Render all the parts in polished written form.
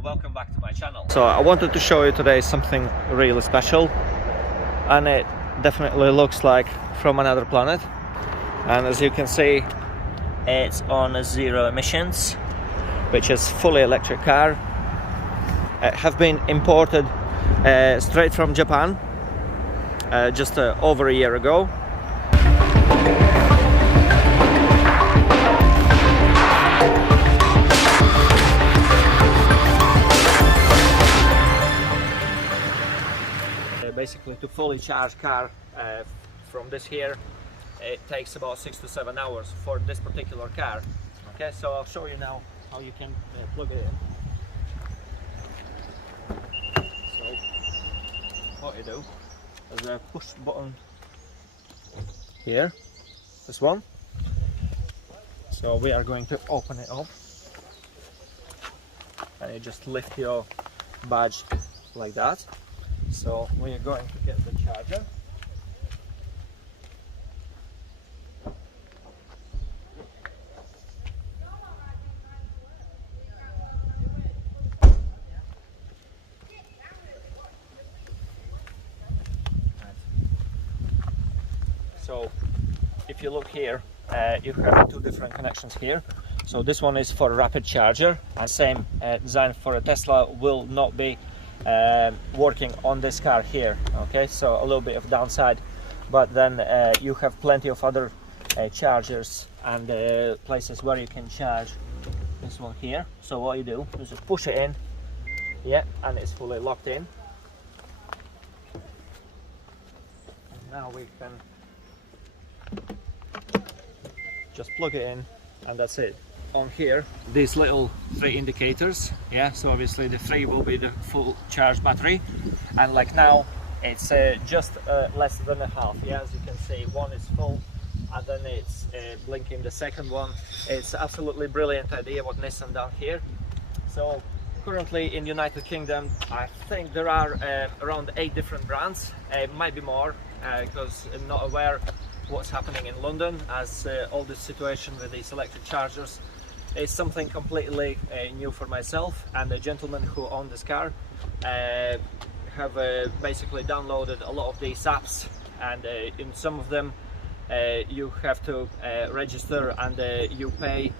and welcome back to my channel. So I wanted to show you today something really special, and it definitely looks like from another planet. And as you can see, it's on zero emissions, which is fully electric car. It have been imported straight from Japan just over a year ago. Basically, to fully charge car from this here, it takes about 6 to 7 hours for this particular car. Okay, so I'll show you now how you can plug it in. So what you do is a push button here, this one. So we are going to open it up, and you just lift your badge like that. So we are going to get the charger. So if you look here, you have two different connections here. So this one is for a rapid charger, and same design for a Tesla will not be working on this car here. Okay, so a little bit of downside, but then you have plenty of other chargers and places where you can charge this one here. So what you do is just push it in, yeah, and it's fully locked in. And now we can just plug it in, and that's it. On here, these little 3 indicators, yeah, so obviously the 3 will be the full charge battery, and like now it's just less than a half, yeah, as you can see, one is full and then it's blinking the second one. It's absolutely brilliant idea what Nissan done here. So currently in United Kingdom, I think there are around 8 different brands, might be more, because I'm not aware what's happening in London, as all this situation with these electric chargers is something completely new for myself, and the gentleman who owned this car have basically downloaded a lot of these apps, and in some of them you have to register and you pay.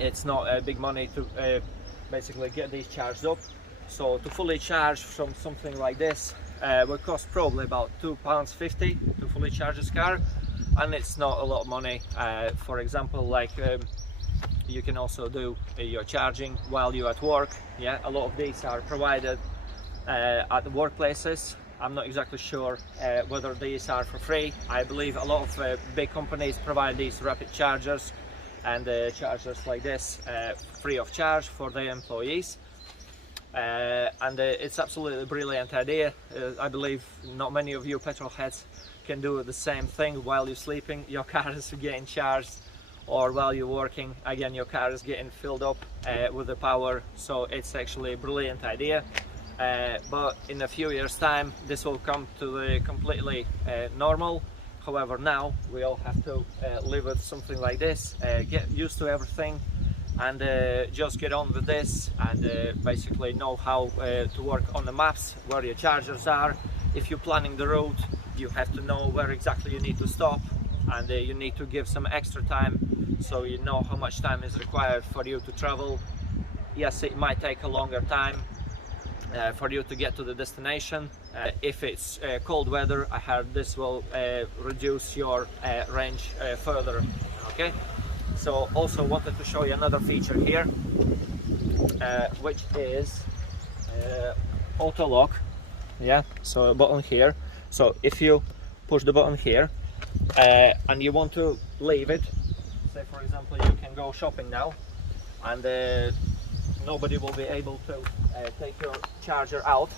It's not big money to basically get these charged up. So to fully charge from something like this will cost probably about £2.50 to fully charge this car, and it's not a lot of money. For example, like you can also do your charging while you're at work. Yeah, a lot of these are provided at the workplaces. I'm not exactly sure whether these are for free. I believe a lot of big companies provide these rapid chargers and chargers like this free of charge for their employees. And it's absolutely a brilliant idea. I believe not many of you petrol heads can do the same thing while you're sleeping. Your car is getting charged, or while you're working, again, your car is getting filled up with the power. So it's actually a brilliant idea. But in a few years time, this will come to the completely normal. However, now we all have to live with something like this, get used to everything, and just get on with this, and basically know how to work on the maps, where your chargers are. If you're planning the route, you have to know where exactly you need to stop, and you need to give some extra time, so you know how much time is required for you to travel. Yes, it might take a longer time for you to get to the destination. If it's cold weather, I heard this will reduce your range further. Okay, so also wanted to show you another feature here, which is auto lock. Yeah, so a button here. So if you push the button here and you want to leave it, say for example you can go shopping now, and nobody will be able to take your charger out,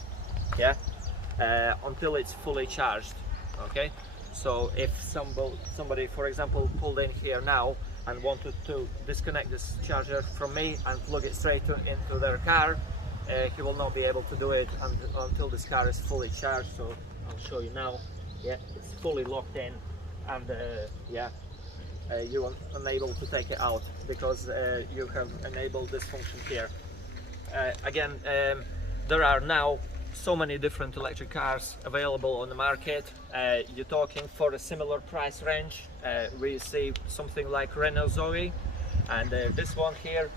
yeah, until it's fully charged. Okay, so if somebody for example pulled in here now and wanted to disconnect this charger from me and plug it straight into their car, he will not be able to do it until this car is fully charged. So I'll show you now. Yeah, it's fully locked in, and yeah, you're unable to take it out because you have enabled this function here. Again, there are now so many different electric cars available on the market. You're talking for a similar price range. We see something like Renault Zoe, and this one here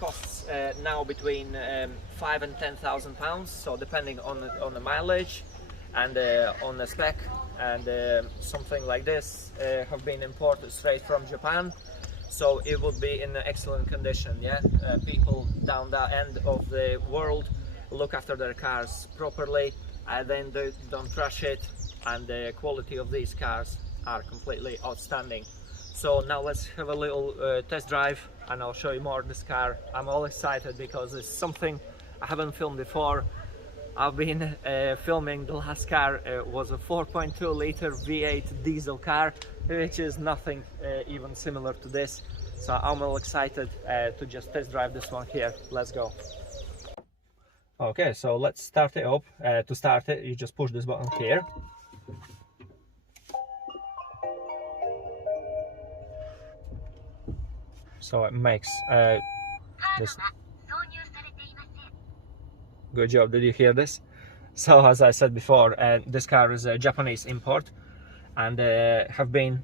costs now between £5,000 and £10,000, so depending on the mileage and on the spec. And something like this have been imported straight from Japan, so it would be in excellent condition. Yeah, people down that end of the world look after their cars properly, and then they don't trash it, and the quality of these cars are completely outstanding. So now let's have a little test drive, and I'll show you more of this car. I'm all excited because it's something I haven't filmed before. I've been filming, the last car was a 4.2 liter V8 diesel car, which is nothing even similar to this. So I'm all excited to just test drive this one here. Let's go. Okay, so let's start it up. To start it, you just push this button here. So it makes this. Good job, did you hear this? So as I said before, this car is a Japanese import, and have been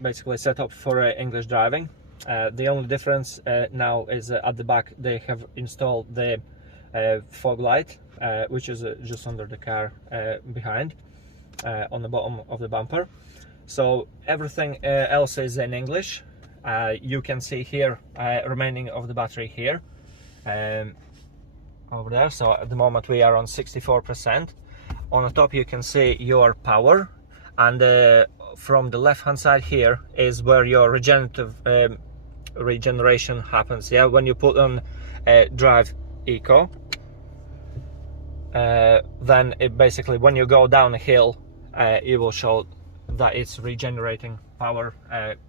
basically set up for English driving. The only difference now is at the back they have installed the fog light, which is just under the car behind, on the bottom of the bumper. So everything else is in English. You can see here remaining of the battery here, over there. So at the moment we are on 64%. On the top you can see your power, and from the left hand side here is where your regenerative regeneration happens. Yeah, when you put on drive eco, then it basically, when you go down a hill, it will show that it's regenerating power,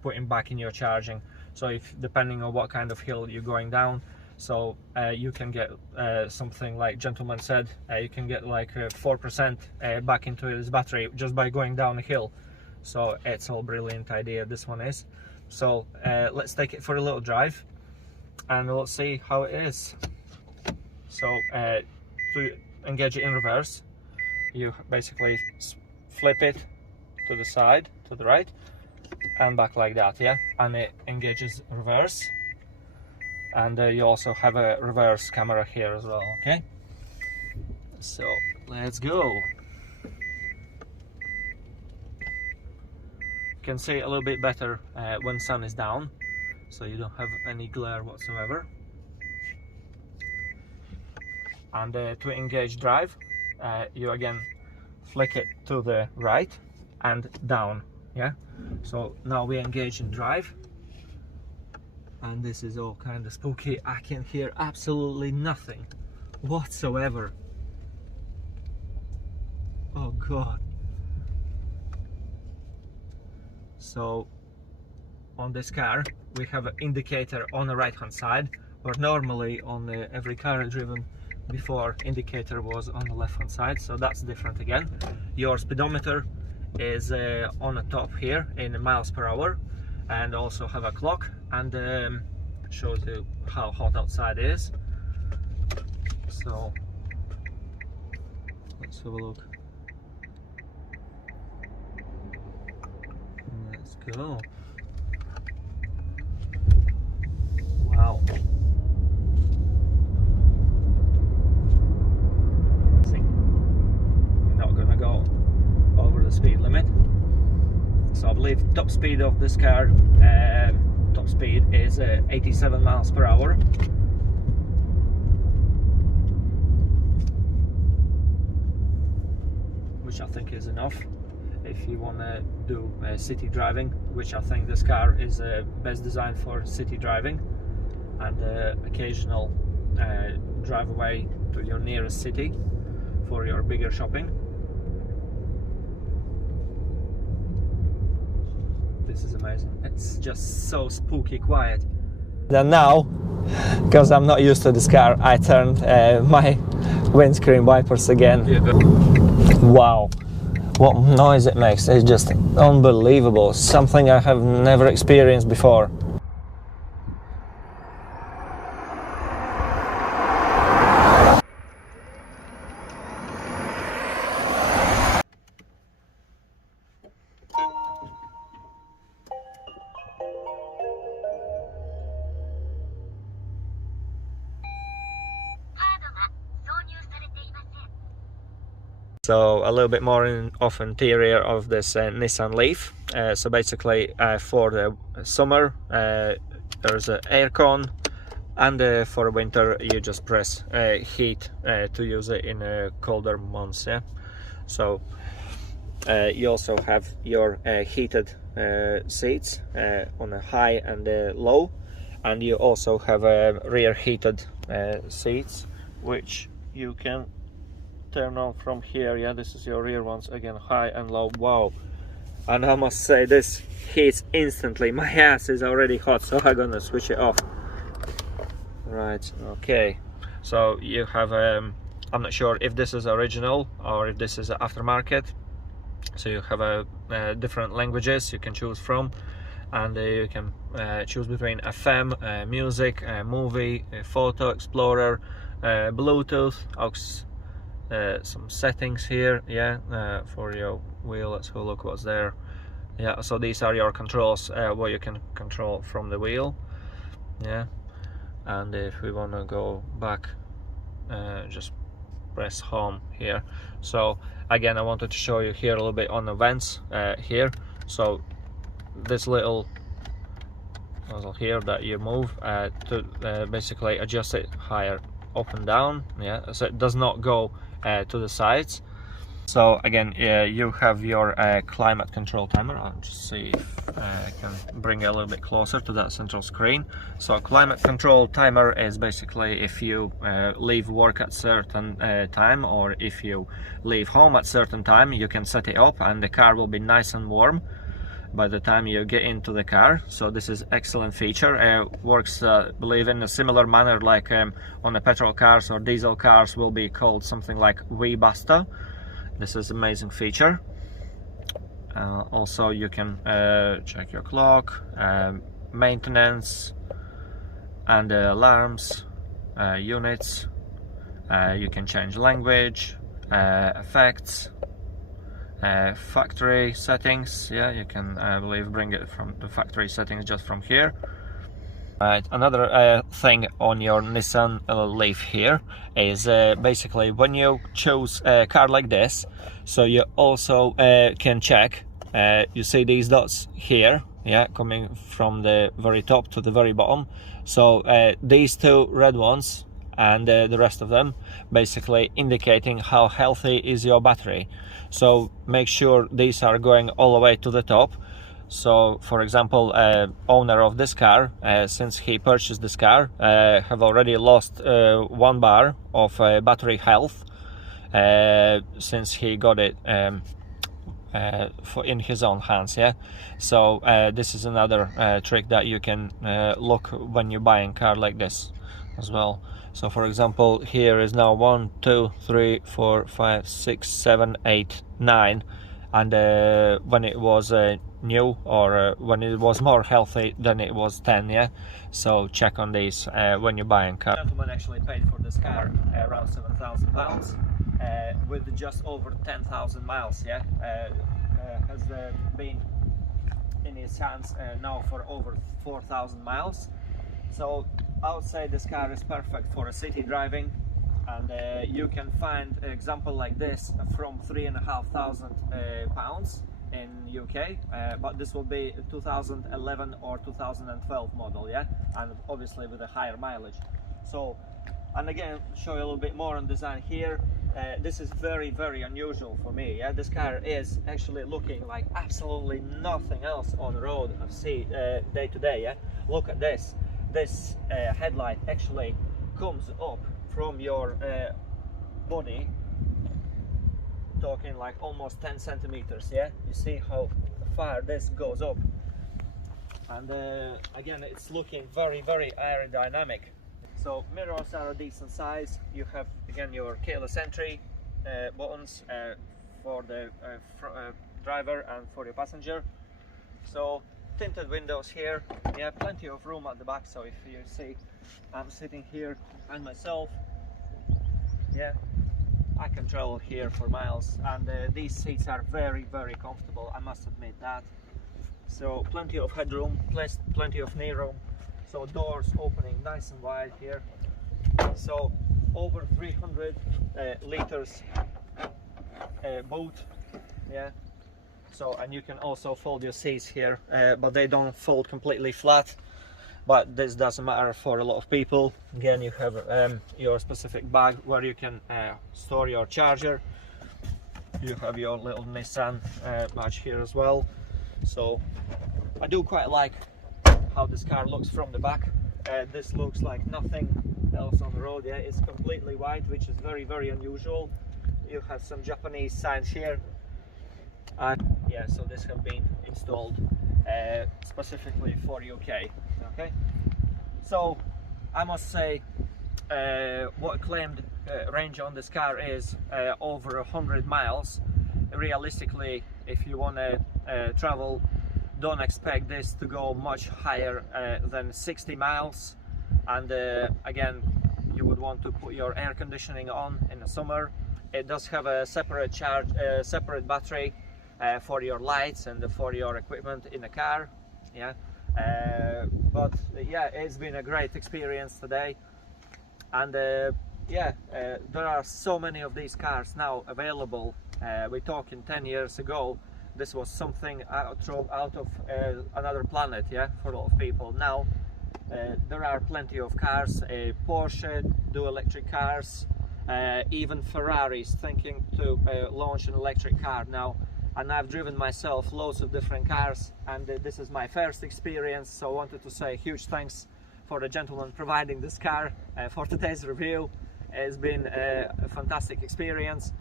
putting back in your charging. So if, depending on what kind of hill you're going down, so you can get something like gentleman said, you can get like 4% back into this battery just by going down a hill. So it's all brilliant idea, this one is. So let's take it for a little drive and we'll see how it is. So to engage it in reverse, you basically flip it to the side, to the right, and back like that, yeah, and it engages reverse. And you also have a reverse camera here as well. Okay, so let's go. You can see a little bit better when sun is down, so you don't have any glare whatsoever. And to engage drive, you again flick it to the right and down. Yeah, so now we engage in drive. And this is all kind of spooky. I can hear absolutely nothing whatsoever. Oh god. So on this car we have an indicator on the right hand side, where normally on every car I've driven before, indicator was on the left hand side. So that's different again. Your speedometer is on the top here in miles per hour, and also have a clock, and shows you how hot outside is. So let's have a look. Let's go. Wow. See, we're not gonna go over the speed limit. So I believe top speed of this car, top speed is 87 miles per hour. Which I think is enough if you want to do city driving, which I think this car is best designed for city driving, and occasional drive away to your nearest city for your bigger shopping. This is amazing. It's just so spooky quiet. Then now, because I'm not used to this car, I turned my windscreen wipers again. Wow, what noise it makes. It's just unbelievable. Something I have never experienced before. So a little bit more of interior of this Nissan Leaf. So basically for the summer there's an aircon, and for winter you just press heat to use it in colder months. Yeah. So you also have your heated seats on a high and low, and you also have rear heated seats, which you can turn on from here. Yeah, this is your rear ones, again high and low. Wow. And I must say, this heats instantly. My ass is already hot, so I'm gonna switch it off. Right, okay. So you have I'm not sure if this is original or if this is aftermarket. So you have different languages you can choose from, and you can choose between FM, music, movie, photo, explorer, Bluetooth, aux, some settings here, yeah, for your wheel. Let's have a look what's there. Yeah, so these are your controls, what you can control from the wheel. Yeah, and if we want to go back, just press home here. So again, I wanted to show you here a little bit on the vents here. So this little nozzle here that you move to basically adjust it higher, up and down. Yeah, so it does not go to the sides. So again, you have your climate control timer. I'll just see if I can bring it a little bit closer to that central screen. So climate control timer is basically if you leave work at certain time, or if you leave home at certain time, you can set it up and the car will be nice and warm by the time you get into the car. So this is excellent feature. Works, I believe, in a similar manner like on the petrol cars or diesel cars will be called something like Webuster. This is amazing feature. Also you can check your clock, maintenance, and alarms, units. You can change language, effects, factory settings. Yeah, you can, I believe, bring it from the factory settings just from here. Right, another thing on your Nissan Leaf here is basically when you choose a car like this, so you also can check, you see these dots here, yeah, coming from the very top to the very bottom. So these two red ones and the rest of them basically indicating how healthy is your battery. So make sure these are going all the way to the top. So for example, owner of this car, since he purchased this car, have already lost 1 bar of battery health since he got it in his own hands. Yeah, so this is another trick that you can look when you're buying a car like this as well. So for example, here is now 1, 2, 3, 4, 5, 6, 7, 8, 9, and when it was new, or when it was more healthy, then it was 10. Yeah, so check on these when you're buying a car. The gentleman actually paid for this car around £7,000 with just over 10,000 miles. Yeah, has been in his hands now for over 4,000 miles. So I would say this car is perfect for a city driving, and you can find an example like this from £3,500 in UK, but this will be 2011 or 2012 model, yeah, and obviously with a higher mileage. So, and again, show you a little bit more on design here. This is very, very unusual for me. Yeah, this car is actually looking like absolutely nothing else on the road I see day to day. Yeah, look at this. This headlight actually comes up from your body, talking like almost 10 centimeters. Yeah, you see how far this goes up, and again, it's looking very, very aerodynamic. So mirrors are a decent size. You have again your keyless entry buttons for the driver and for your passenger. So tinted windows here. Yeah, plenty of room at the back. So if you see, I'm sitting here and myself, yeah, I can travel here for miles, and these seats are very, very comfortable, I must admit that. So plenty of headroom, plenty of knee room. So doors opening nice and wide here. So over 300 liters boot, yeah. So, and you can also fold your seats here, but they don't fold completely flat. But this doesn't matter for a lot of people. Again, you have your specific bag where you can store your charger. You have your little Nissan badge here as well. So I do quite like how this car looks from the back. This looks like nothing else on the road. Yeah, it's completely white, which is very unusual. You have some Japanese signs here. Yeah, so this has been installed specifically for UK. Okay, so I must say what claimed range on this car is over 100 miles. Realistically, if you want to travel, don't expect this to go much higher than 60 miles. And again, you would want to put your air conditioning on in the summer. It does have a separate charge, separate battery for your lights and for your equipment in the car. Yeah, but yeah, it's been a great experience today. And yeah, there are so many of these cars now available. We're talking 10 years ago, this was something out of another planet, yeah, for a lot of people. Now there are plenty of cars, Porsche, do electric cars, even Ferraris thinking to launch an electric car now. And I've driven myself loads of different cars, and this is my first experience, so I wanted to say huge thanks for the gentleman providing this car for today's review. It's been a fantastic experience,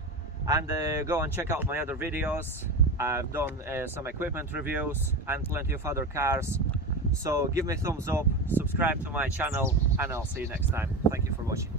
and go and check out my other videos. I've done some equipment reviews and plenty of other cars, so give me a thumbs up, subscribe to my channel, and I'll see you next time. Thank you for watching.